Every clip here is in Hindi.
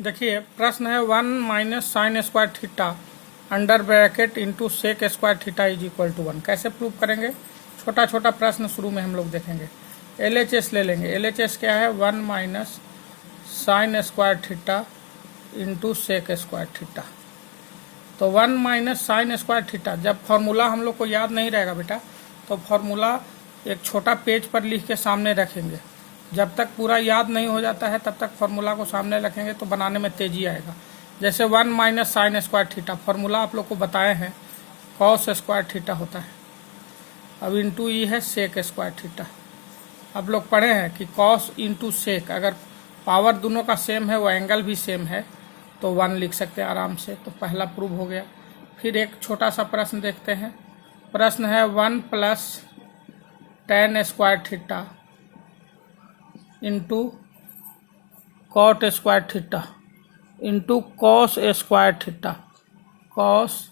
देखिए प्रश्न है 1 minus sine square theta under bracket into sec square theta is equal to 1। कैसे प्रूव करेंगे? छोटा छोटा प्रश्न शुरू में हम लोग देखेंगे। LHS ले लेंगे। LHS क्या है? 1 minus sine square theta into sec square theta. तो 1 माइनस साइन स्क्वायर थीटा, जब फॉर्मूला हम लोग को याद नहीं रहेगा बेटा तो फॉर्मूला एक छोटा पेज पर लिख के सामने रखेंगे। जब तक पूरा याद नहीं हो जाता है तब तक फार्मूला को सामने रखेंगे तो बनाने में तेजी आएगा। जैसे 1 minus sine square theta, formula आप लोग को बताए हैं कॉस स्क्वायर थीटा होता है। अब इंटू ई है सेक स्क्वायर थीटा। आप लोग पढ़े हैं कि कॉस इंटू सेक, अगर पावर दोनों का सेम है वो एंगल भी सेम है तो 1 लिख सकते हैं आराम से। तो पहला प्रूव हो गया। फिर एक छोटा सा प्रश्न देखते हैं। प्रश्न है 1 plus tan square theta into cot square theta into cos square theta. Cos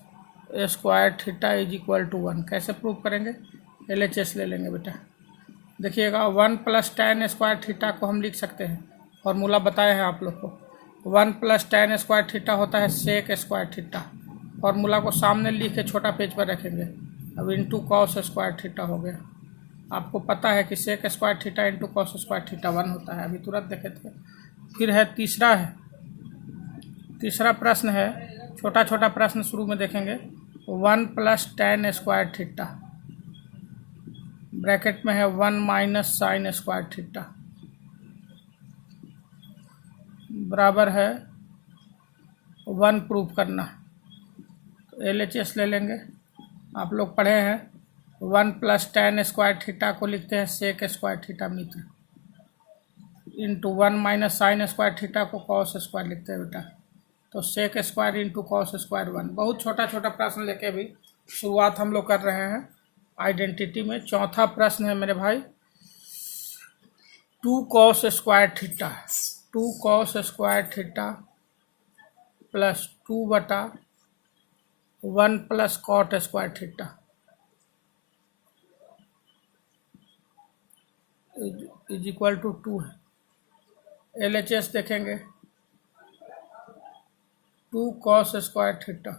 square theta is equal to 1। कैसे प्रूव करेंगे? LHS ले लेंगे बेटा। देखिएगा 1 प्लस tan स्क्वायर थीटा को हम लिख सकते हैं, फॉर्मूला बताए हैं आप लोग को। 1 प्लस tan स्क्वायर थीटा होता है सेक स्क्वायर थीटा। फॉर्मूला को सामने लिख के छोटा पेज पर रखेंगे। अब इंटू कॉस स्क्वायर थीटा हो गया। आपको पता है कि sec square theta into cos square theta 1 होता है, अभी तुरंत देखे थे। फिर है तीसरा प्रश्न है, छोटा छोटा प्रश्न शुरू में देखेंगे। 1 plus tan square theta bracket में है 1 माइनस साइन स्क्वायर थीटा बराबर है 1 प्रूफ करना। तो LHS ले लेंगे। आप लोग पढ़े हैं 1 प्लस tan स्क्वायर थीटा को लिखते हैं सेक स्क्वायर थीटा मित्र, into 1 minus sine square theta को कॉस स्क्वायर लिखते हैं बेटा। तो sec square into cos square 1। बहुत छोटा छोटा प्रश्न लेके भी शुरुआत हम लोग कर रहे हैं आइडेंटिटी में। चौथा प्रश्न है मेरे भाई 2 cos square theta. 2 cos square theta plus 2 बटा 1 plus cot square theta is equal to 2 है। LHS देखेंगे 2 कॉस स्क्वायर थीटा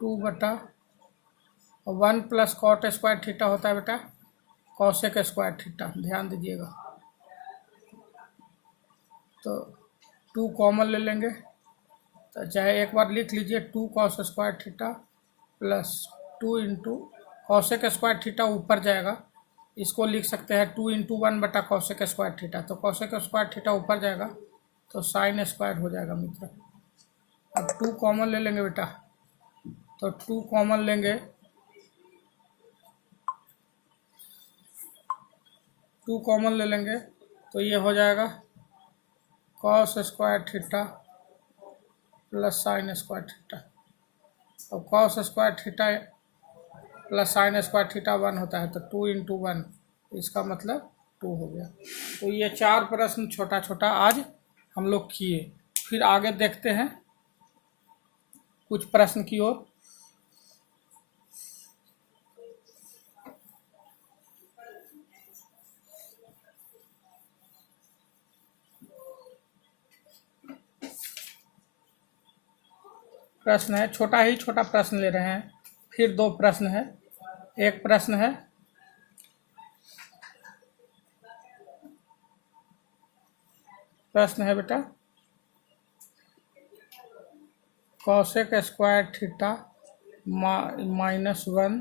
2 बटा 1 प्लस कॉट स्क्वायर थीटा होता है बेटा कॉसेक स्क्वायर थीटा। ध्यान दीजिएगा। तो 2 कॉमन ले लेंगे, तो चाहे एक बार लिख लीजिए 2 cos square theta plus 2 into cosec square theta ऊपर जाएगा, इसको लिख सकते हैं 2 इंटू 1 बटा कॉसेक स्क्वायर थीटा। तो कॉसेक स्क्वायर थीटा ऊपर जाएगा तो साइन स्क्वायर हो जाएगा मित्र। अब 2 कॉमन ले लेंगे बेटा, तो 2 कॉमन लेंगे, 2 कॉमन ले लेंगे तो ये हो जाएगा cos square theta plus sine square theta. अब cos square theta plus sine square theta 1 होता है, तो 2 इंटू 1, इसका मतलब 2 हो गया। तो ये 4 प्रश्न छोटा छोटा आज हम लोग किए। फिर आगे देखते हैं कुछ प्रश्न की ओर। प्रश्न है छोटा प्रश्न ले रहे हैं। फिर 2 प्रश्न है। एक प्रश्न है बेटा cosec square theta minus 1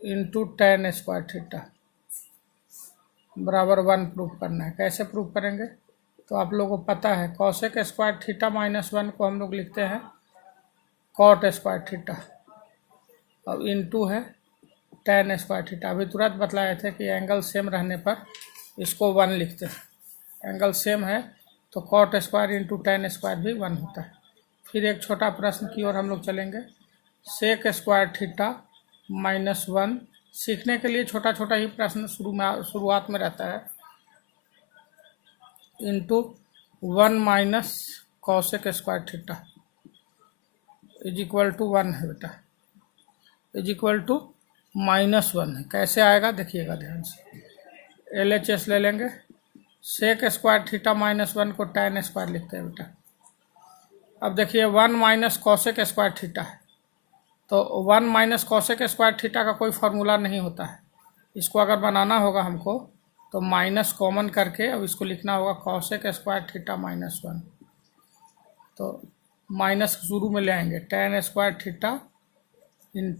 into tan square theta बराबर 1 प्रूफ करना है। कैसे प्रूफ करेंगे? तो आप लोगों को पता है कॉसेक स्क्वायर थीटा माइनस 1 को हम लोग लिखते हैं कॉट स्क्वायर थीटा। अब इंटू है tan स्क्वायर थीटा। अभी तुरंत बतलाए थे कि एंगल सेम रहने पर इसको 1 लिखते हैं। एंगल सेम है तो cot square into tan square भी 1 होता है। फिर एक छोटा प्रश्न की ओर हम लोग चलेंगे। Sec square theta minus 1। सीखने के लिए छोटा छोटा ही प्रश्न शुरुआत में रहता है। Into 1 minus cosec square theta is equal to 1 है बेटा, इज इक्वल टू -1 है। कैसे आएगा देखिएगा ध्यान से। LHS ले लेंगे। सेक स्क्वायर थीटा माइनस 1 को tan स्क्वायर लिखते हैं बेटा। अब देखिए 1 माइनस कॉसेक स्क्वायर थीटा है, तो 1 माइनस कॉसेक स्क्वायर थीटा का कोई फार्मूला नहीं होता है। इसको अगर बनाना होगा हमको तो माइनस कॉमन करके अब इसको लिखना होगा कॉसेक स्क्वायर थीटा माइनस 1, तो माइनस शुरू में ले आएंगे tan स्क्वायर थीटा इन